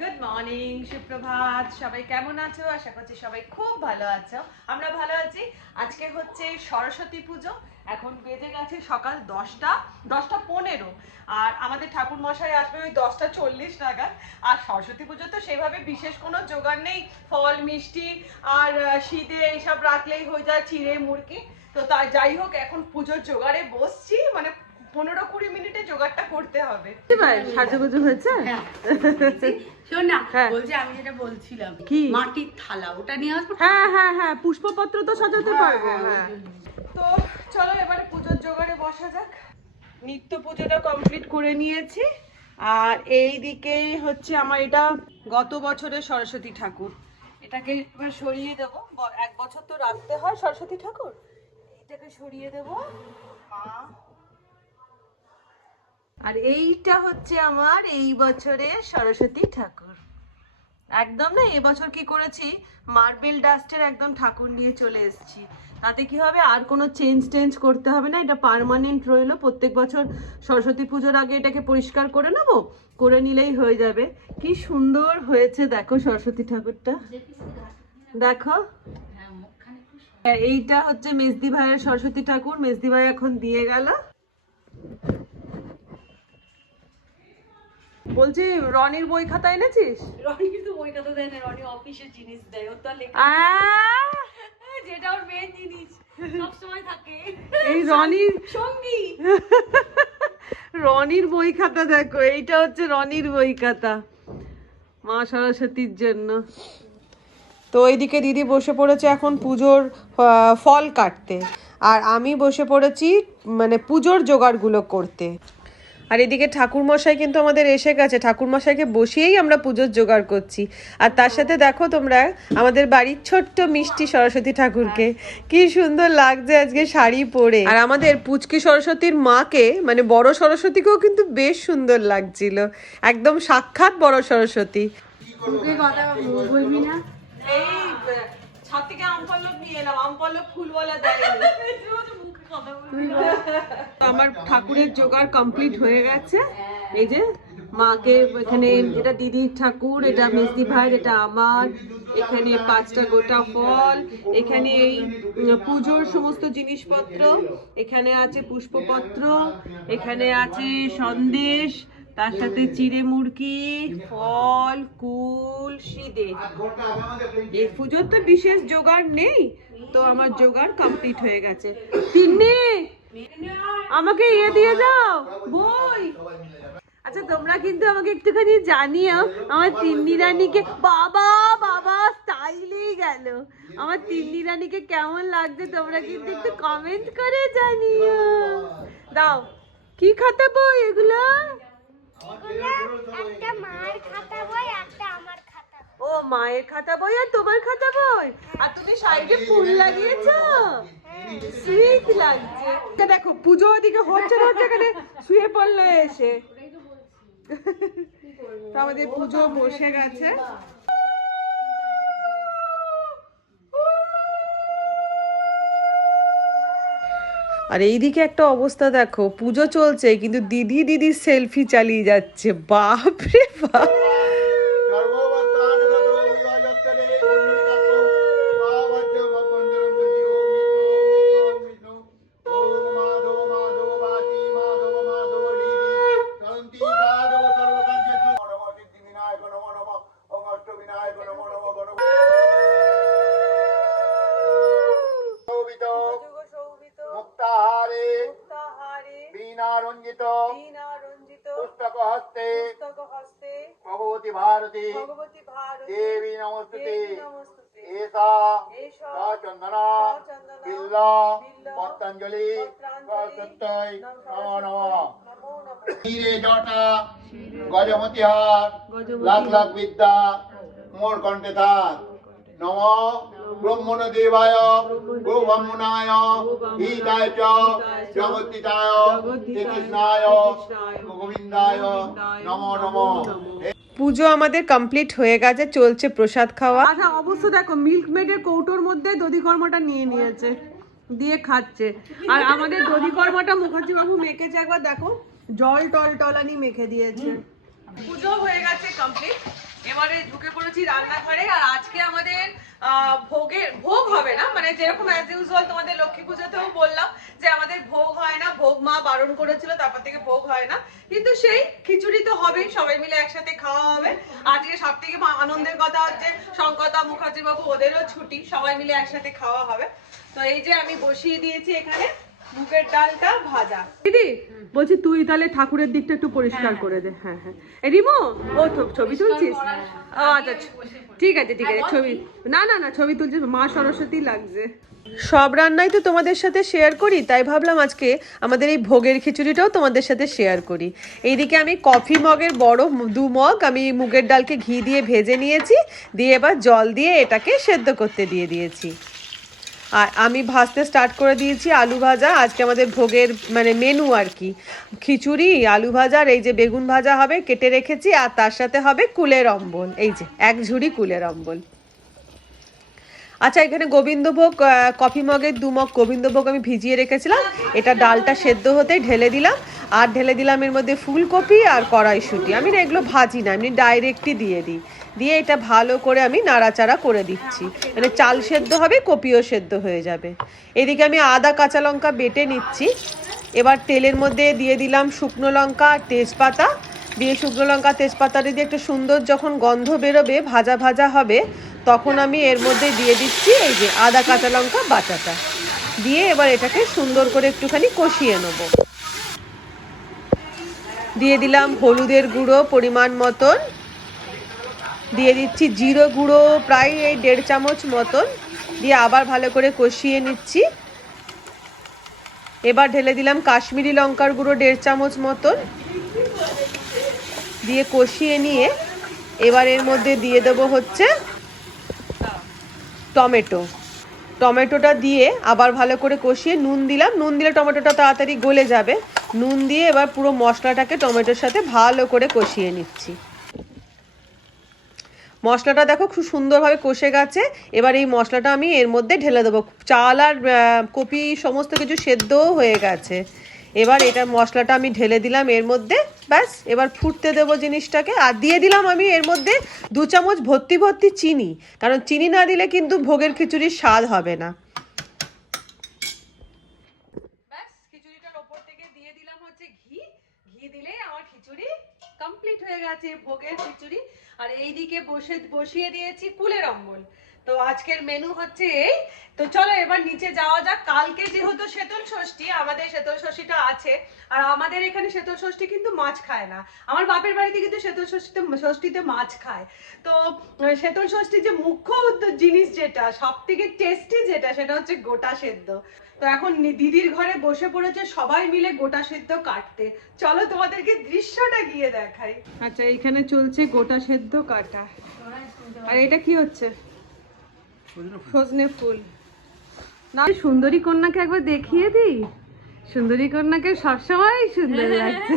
Good morning, সুপ্রভাত। সবাই কেমন আছো? আশা করছি সবাই খুব ভালো আছো। আমরা ভালো আছি। আজকে হচ্ছে সরস্বতী পুজো। এখন বেজে গেছে সকাল 10টা 15। আর আমাদের ঠাকুর মশাই আসবে ওই 10টা 40 নাগাদ। আর সরস্বতী পুজো তো সেভাবে বিশেষ কোনো জোগাড় নেই, ফল মিষ্টি আর শীতে এইসব রাখলেই হয়ে যায়, চিড়ে মুড়কি। তো তাই যাই হোক, এখন পুজোর জোগাড়ে বসছি, মানে 15-20 মিনিটে জোগাড়টা করতে হবে। সাজুগুজু হয়েছে? শোন না, বলছি আমি যেটা বলছিলাম কি মাটির থালা ওটা নিয়ে আসবো। হ্যাঁ, পুষ্পপত্র তো সাজাতে পারবো। হ্যাঁ, তো চলো এবারে পুজোর জোগাড়ে বসা যাক। নিত্য পুজোটা কমপ্লিট করে নিয়েছি। আর এই দিকে হচ্ছে আমার এটা গত বছরের সরস্বতী ঠাকুর। এটাকে এবার সরিয়ে দেবো। 1 বছর তো রাখতে হয় সরস্বতী ঠাকুর। এটাকে সরিয়ে দেবো। আর এইটা হচ্ছে আমার এই বছরের সরস্বতী ঠাকুর। একদম না, এবছর কি করেছি, মার্বেল ডাস্টের একদম ঠাকুর নিয়ে চলে এসেছি। তাতে কি হবে, আর কোনো চেঞ্জ করতে হবে না, এটা পার্মানেন্ট রইলো। প্রত্যেক বছর সরস্বতী পুজোর আগে এটাকে পরিষ্কার করে নেবো, করে নিলেই হয়ে যাবে। কি সুন্দর হয়েছে দেখো সরস্বতী ঠাকুরটা, দেখো। এইটা হচ্ছে মেজদি ভাইয়ের সরস্বতী ঠাকুর, মেজদি ভাই এখন দিয়ে গেল। বলছি রনির বই খাতা এনেছিস? রনি তো বই খাতা দেয় না, রনি অফিসের জিনিস দেয়। ওর তো লেখা যেটা ওর মেন জিনিস সব সময় থাকে। এই রনির সঙ্গী রনির বই খাতা দেখো, এইটা হচ্ছে রনির বই খাতা মা সরস্বতীর জন্য। তো এইদিকে দিদি বসে পড়েছে এখন পুজোর ফল কাটতে, আর আমি বসে পড়েছি মানে পুজোর জোগাড়গুলো করতে। আর এদিকে ঠাকুরমশাই কিন্তু আমাদের এসে গেছে, ঠাকুরমশাইকে বসিয়েই আমরা পুজোর জোগাড় করছি। আর তার সাথে দেখো তোমরা আমাদের বাড়ির ছোট্ট মিষ্টি সরস্বতী ঠাকুরকে, কি সুন্দর লাগছে আজকে শাড়ি পরে। আর আমাদের পুচকি সরস্বতীর মাকে, মানে বড় সরস্বতীকেও কিন্তু বেশ সুন্দর লাগছিল, একদম সাক্ষাৎ বড় সরস্বতী। কথা বলবি না? এই ছাদ থেকে আমপল্লব নিয়ে এলাম, আমপল্লব ফুলওয়ালা দেয়নি। আমার ঠাকুরের জোগাড় কমপ্লিট হয়ে গেছে। এই যে মাকে এখানে, এটা দিদির ঠাকুর, এটা মেজদি ভাইয়ের, এটা আমার। এখানে 5টা গোটা ফল, এখানে এই পুজোর সমস্ত জিনিসপত্র, এখানে আছে পুষ্পপত্র, এখানে আছে সন্দেশ, তার সাথে চিড়ে মুড়কি, ফল, কুল, সিদে। এই পুজোর তো বিশেষ জোগাড় নেই, তো আমার জোগাড় কমপ্লিট হয়ে গেছে। তিন্নি আমাকে ইয়ে দিয়ে দাও, বই। আচ্ছা তোমরা কিন্তু আমাকে একটুখানি জানিও আমার তিন্নি রানীকে, বাবা বাবা স্টাইলেই গেল, আমার তিন্নি রানীকে কেমন লাগছে তোমরা কিন্তু একটু কমেন্ট করে জানিও। দাও, কি খাতা বই এগুলো? একটা মায়ের খাতা বই, একটা আমার খাতা। ও মায়ের খাতা বই আর তোমার খাতা বই। আর তুমি সাইডে ফুল লাগিয়েছো, সুইট লাগছে। দেখো পুজো ওদিকে হচ্ছে না, এখানে শুয়ে পড়লো এসে। তো আমাদের পুজো বসে গেছে। আর এইদিকে একটা অবস্থা দেখো, পুজো চলছে কিন্তু দিদি সেলফি চালিয়ে যাচ্ছে, বাপ রে বাপ। भगवती भारती देवी नमस्तुते एषा चंदना बिल्ला पतंजलि प्रत्यय नमो नमः। हीरे जटा गजमती हार लाख लाख विद्या मोर कंठे थाक नमो ब्रह्मण देवाय गो ब्रह्मणाय हिताय च जगत्तिताय श्रीकृष्णाय गोविंदाय नमो नमो। পুজো আমাদের কমপ্লিট হয়ে গেছে, চলছে প্রসাদ খাওয়া। আচ্ছা অবশ্য দেখো মিল্ক মেডের কৌটোর মধ্যে দধিকর্মাটা নিয়ে নিয়েছে, দিয়ে খাচ্ছে। আর আমাদের দধিকর্মাটা মুখার্জি বাবু মেখেছে, একবার দেখো জল টলানি মেখে দিয়েছে। পুজো হয়ে গেছে কমপ্লিট। এবারে ঢুকে পড়েছি রান্নাঘরে। আর আজকে আমাদের ভোগ হবে না, মানে যেরকম অ্যাজ ইউজুয়াল তোমাদের লক্ষ্মী পুজোতেও বললাম যে আমাদের ভোগ হয় না, ভোগ মা বারণ করেছিল, তারপর থেকে ভোগ হয় না, কিন্তু সেই খিচুড়ি তো হবেই, সবাই মিলে একসাথে খাওয়া হবে। আজকে সব থেকে আনন্দের কথা হচ্ছে শঙ্করদা মুখার্জি বাবু ওদেরও ছুটি, সবাই মিলে একসাথে খাওয়া হবে। তো এই যে আমি বসিয়ে দিয়েছি এখানে মুগের ডালটা ভাজা। দিদি বলছি তুই তাহলে ঠাকুরের দিকটা একটু পরিষ্কার করে দে। হ্যাঁ হ্যাঁ রিমো, ও ছবি তুলছিস? আচ্ছা ঠিক আছে ঠিক আছে, ছবি না না না ছবি তুলছিস, মা সরস্বতী লাগছে। সব রান্নাই তো তোমাদের সাথে শেয়ার করি, তাই ভাবলাম আজকে আমাদের এই ভোগের খিচুড়িটাও তোমাদের সাথে শেয়ার করি। এইদিকে আমি কফি মগের বড় 2 মগ আমি মুগের ডালকে ঘি দিয়ে ভেজে নিয়েছি, দিয়ে এবার জল দিয়ে এটাকে সেদ্ধ করতে দিয়ে দিয়েছি। আর আমি ভাজতে স্টার্ট করে দিয়েছি আলু ভাজা। আজকে আমাদের ভোগের মানে মেনু আর কি, খিচুড়ি, আলু ভাজা, আর এই যে বেগুন ভাজা হবে কেটে রেখেছি, আর তার সাথে হবে কুলের অম্বল, এই যে 1 ঝুড়ি কুলের অম্বল। আচ্ছা এখানে গোবিন্দভোগ কফি মগের 2 মগ গোবিন্দভোগ আমি ভিজিয়ে রেখেছিলাম, এটা ডালটা সেদ্ধ হতেই ঢেলে দিলাম। আর ঢেলে দিলাম এর মধ্যে ফুলকপি আর কড়াইশুঁটি। আমি না এগুলো ভাজি না, আমি ডাইরেক্টই দিয়ে দিই, দিয়ে এটা ভালো করে আমি নাড়াচাড়া করে দিচ্ছি, মানে চাল সেদ্ধ হবে, কপিও সেদ্ধ হয়ে যাবে। এদিকে আমি আদা কাঁচা লঙ্কা বেটে নিচ্ছি। এবার তেলের মধ্যে দিয়ে দিলাম শুকনো লঙ্কা আর তেজপাতা, দিয়ে শুকনো লঙ্কা তেজপাতাটা দিয়ে একটা সুন্দর যখন গন্ধ বেরোবে, ভাজা ভাজা হবে, তখন আমি এর মধ্যে দিয়ে দিচ্ছি এই যে আদা কাঁচা লঙ্কা বাটাটা, দিয়ে এবার এটাকে সুন্দর করে একটুখানি কষিয়ে নেব। দিয়ে দিলাম হলুদের গুঁড়ো পরিমাণ মতন, দিয়ে দিচ্ছি জিরে গুঁড়ো প্রায় এই 1.5 চামচ মতন, দিয়ে আবার ভালো করে কষিয়ে নিচ্ছি। এবার ঢেলে দিলাম কাশ্মীরি লঙ্কার গুঁড়ো 1.5 চামচ মতন, দিয়ে কষিয়ে নিয়ে এবার এর মধ্যে দিয়ে দেবো হচ্ছে টমেটোটা দিয়ে আবার ভালো করে কষিয়ে নুন দিলাম, নুন দিলে টমেটোটা তাড়াতাড়ি গলে যাবে। নুন দিয়ে এবার পুরো মশলাটাকে টমেটোর সাথে ভালো করে কষিয়ে নিচ্ছি। মশলাটা দেখো খুব সুন্দরভাবে কষে গেছে। এবার এই মশলাটা আমি এর মধ্যে ঢেলে দেবো। চাল আর কপি সমস্ত কিছু সেদ্ধও হয়ে গেছে। এবার এটা মশলাটা আমি ঢেলে দিলাম এর মধ্যে, ব্যাস এবার ফুটতে দেবো জিনিসটাকে। আর দিয়ে দিলাম আমি এর মধ্যে 2 চামচ ভর্তি ভর্তি চিনি, কারণ চিনি না দিলে কিন্তু ভোগের খিচুড়ির স্বাদ হবে না। ব্যাস খিচুড়িটার ওপর থেকে দিয়ে দিলাম হচ্ছে ঘি, ঘি দিলেই আমার খিচুড়ি কমপ্লিট হয়ে গেছে, ভোগের খিচুড়ি। আর এইদিকে বসিয়ে দিয়েছি কুলের অম্বল। তো আজকের মেনু হচ্ছে এই। তো চলো এবার নিচে যাওয়া যাক। কালকে যেহেতু শীতল ষষ্ঠী, আমাদের শীতল ষষ্ঠীটা আছে, আর আমাদের এখানে শীতল ষষ্ঠী কিন্তু মাছ খায় না। আমার বাপের বাড়িতে কিন্তু শীতল ষষ্ঠীতে মাছ খায়। তো শীতল ষষ্ঠীর যে মুখ্য জিনিস যেটা সব থেকে টেস্টি যেটা, সেটা হচ্ছে গোটা সেদ্ধ। তো এখন দিদির ঘরে বসে পড়েছে সবাই মিলে গোটা সেদ্ধ কাটতে। চলো তোমাদেরকে দৃশ্যটা গিয়ে দেখাই। আচ্ছা এখানে চলছে গোটা সেদ্ধ কাটা। আর এটা কি হচ্ছে? সজনে ফুল। না সুন্দরী কন্যাকে একবার দেখিয়ে দিই, সুন্দরী কন্যাকে সবসময় সুন্দর লাগছে।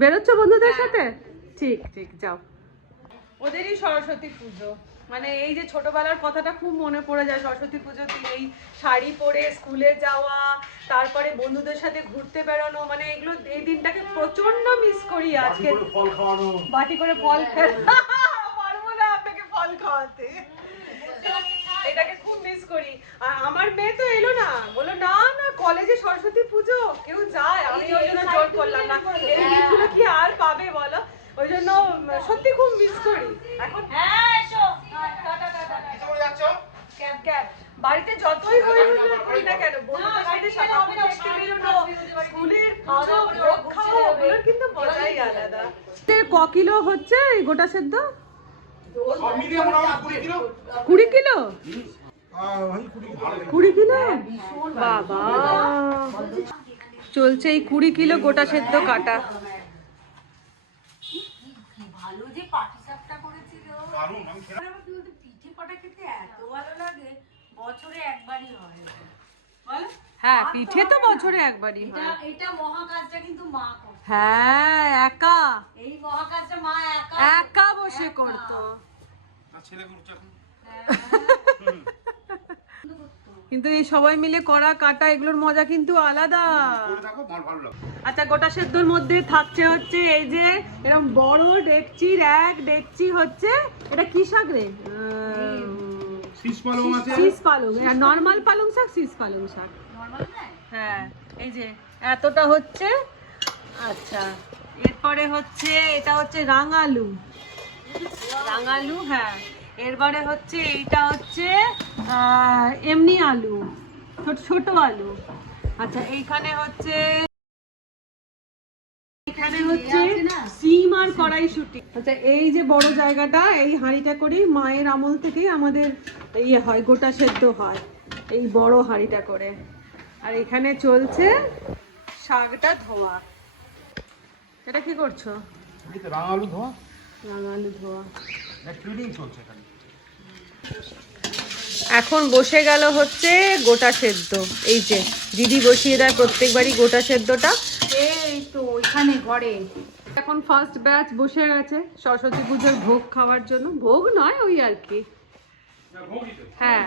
বেরোচ্ছ বন্ধুদের সাথে? ঠিক ঠিক যাও। ওদেরই সরস্বতী পুজো, মানে এই যে ছোটবেলার কথাটা খুব মনে পড়ে যায়। সরস্বতী পুজোতে এই শাড়ি পরে স্কুলে যাওয়া, তারপরে বন্ধুদের সাথে ঘুরতে বেরোনো, মানে এগুলো এই দিনটাকে প্রচন্ড মিস করি। আজকে বাটি করে ফল পারবো না আপনাকে ফল খাওয়াতে, এটাকে খুব মিস করি। আর আমার মেয়ে তো এলো না, বললো না না কলেজে সরস্বতী পুজো কেউ যায়, আমি ওই জন্য জোর করলাম না। এই দিনগুলো কি আর পাবে বলো, ওই জন্য সত্যি খুব মিস করি এখন। বাড়িতে যতই করি না কেন, বন্ধুদের সাথে স্কুলের খাওয়া ওগুলোর কিন্তু মজাই আলাদা। ক কিলো হচ্ছে গোটা সেদ্ধ? 20 কিলো? 20 কিলো? বাবা, চলছে এই 20 কিলো গোটা সেদ্ধ কাটা। ভালো যে পাটিসাপটা করেছিল, পিঠে কটা খেতে এত ভালো লাগে, বছরে একবারই হয়। হ্যাঁ পিঠে তো বছরে একবারই হয়। এটা মহাকাজটা কিন্তু মা করে। হ্যাঁ একা, এই মহাকাজটা মা একা বসে করতো। কিন্তু এই সবাই মিলে করা কাটা এগুলোর মজা কিন্তু আলাদা। আচ্ছা, গোটা সেদ্ধর মধ্যে থাকছে হচ্ছে এই যে এরকম বড় ডেকচির এক ডেকচি হচ্ছে, এটা কি শাক রে? শীষ পালং, নর্মাল পালং শাক, শীষ পালং শাক। হ্যাঁ, এই যে এতটা হচ্ছে। আচ্ছা, এরপরে হচ্ছে এটা হচ্ছে রাঙালু, রাঙালু। হ্যাঁ, এরপরে হচ্ছে এইটা হচ্ছে এমনি আলু, ছোট ছোট আলু। আচ্ছা, এইখানে হচ্ছে সিম আর কড়াইশুঁটি। আচ্ছা, এই যে বড় জায়গাটা, এই হাঁড়িটা করেই মায়ের আমল থেকেই আমাদের ইয়ে হয়, গোটা সেদ্ধ হয় এই বড় হাঁড়িটা করে। আর এখানে চলছে শাকটা ধোয়া। এটা কি করছো? রাঙালু ধোয়া, রাঙালু ধোয়া। ক্লিনিং চলছে এখানে। এখন বসে গেল হচ্ছে গোটা সেদ্ধ। এই যে দিদি বসিয়ে দেয় প্রত্যেকবারই গোটা সেদ্ধটা। এই তো ওইখানে ঘরে এখন ফার্স্ট ব্যাচ বসে গেছে সরস্বতী পুজোর ভোগ খাওয়ার জন্য। ভোগ নয়, ওই আর কি। হ্যাঁ,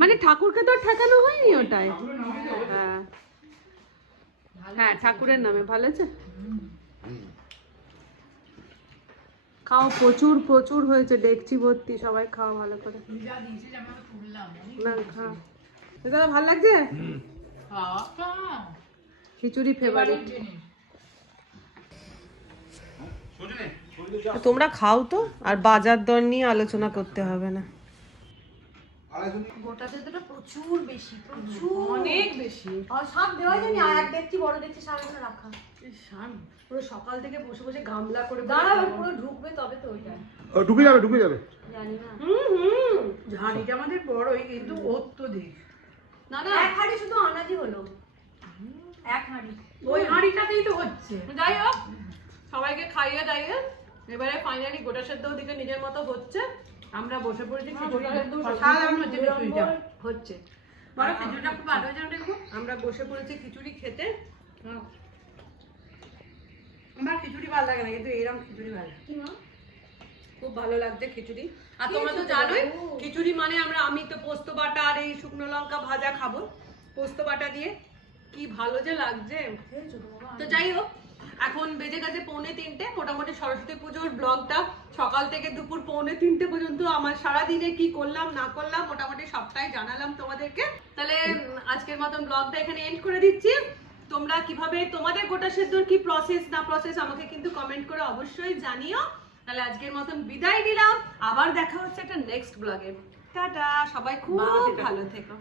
মানে ঠাকুরকে তো আর ঠেকানো হয়নি ওটাই। হ্যাঁ হ্যাঁ, ঠাকুরের নামে। ভালো আছে, খাও। প্রচুর প্রচুর হয়েছে, ডেকচি ভর্তি। সবাই খাও ভালো করে। না, খাও। দাদা ভালো লাগছে? খিচুড়ি ফেভারিট। তোমরা খাও তো, আর বাজার দর নিয়ে আলোচনা করতে হবে না। গোটা সেদ্ধটা প্রচুর বেশি, প্রচুর অনেক বেশি। আর শাক দেওয়া জানি, আর এক দেখছি বড় দেখছি শাক এখানে রাখা। পুরো সকাল থেকে বসে বসে গামলা করে দাঁড়াও, পুরো ঢুকবে তবে তো ওইটা ঢুকে যাবে, ঢুকে যাবে। জানি না। হাঁড়িটা আমাদের বড়ই, কিন্তু ওর তো দেখ না না, এক হাঁড়ি শুধু আনাজি হলো, এক হাঁড়ি। ওই হাঁড়িটাতেই তো হচ্ছে। যাই হোক, সবাইকে খাইয়ে দাইয়ে এবারে ফাইনালি গোটা সেদ্ধ ওদিকে নিজের মতো হচ্ছে। আমরা বসে পড়েছি খিচুড়ি সাধারণ হচ্ছে খিচুড়িটা। হচ্ছে। বড় খিচুড়িটা খুব ভালো হয়েছে দেখো। আমরা বসে পড়েছি খিচুড়ি খেতে। আমার খিচুড়ি ভালো লাগে না, কিন্তু এরকম খিচুড়ি ভালো লাগে। কি মা? খুব ভালো লাগছে খিচুড়ি। আর তোমরা তো জানোই খিচুড়ি মানে আমি তো পোস্ত বাটা আর এই শুকনো লঙ্কা ভাজা খাবো পোস্ত বাটা দিয়ে। কি ভালো যে লাগছে। তো যাই হোক, এখন বেজে গেছে 2:45। মোটামুটি সরস্বতী পুজোর ব্লগটা সকাল থেকে দুপুর 2:45 পর্যন্ত আমার সারাদিনে কি করলাম না করলাম মোটামুটি সবটাই জানালাম তোমাদেরকে। তাহলে আজকের মতন ব্লগটা এখানে এন্ড করে দিচ্ছি। তোমরা কিভাবে তোমাদের গোটা সেদ্ধর কি প্রসেস না প্রসেস আমাকে কিন্তু কমেন্ট করে অবশ্যই জানিও। তাহলে আজকের মতন বিদায় নিলাম, আবার দেখা হচ্ছে একটা নেক্সট ব্লগে। টাটা, সবাই খুব ভালো থেকো।